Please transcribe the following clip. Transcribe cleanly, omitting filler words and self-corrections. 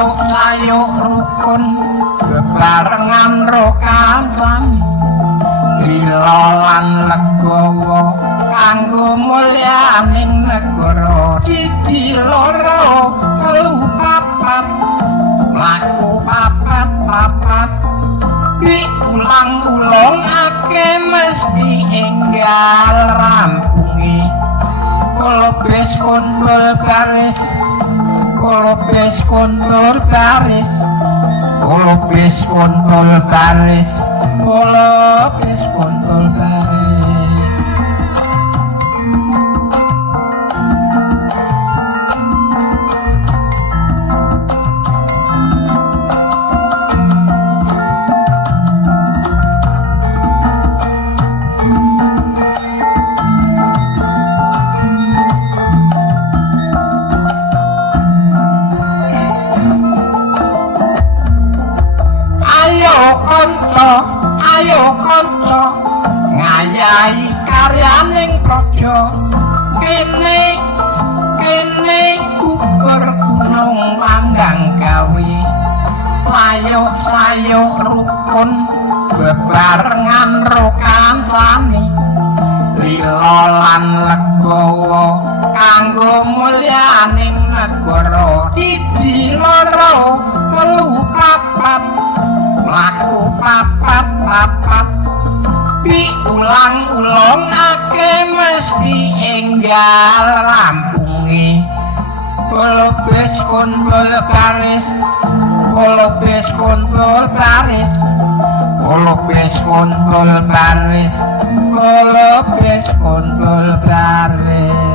sayuk rukun bebarengan rokancan lila lan legawa kanggo mulyaning negara siji loro telu papat mlaku papat ulang ake mesti enggal rampungi kolobes kondol baris kolobes kondol baris kolobes kondol baris kolobes kondol baris ayo kanca ngayahi karyaning praja kene ukur gunung pandang gawe sayuk rukun bebarengan rokancane lila lan legawa kanggo mulyaning negara siji loro telu papat mlaku papat ulang ake mesti enggal rampungi kolobes kondol baris kolobes kondol baris kolobes kondol baris kolobes kondol baris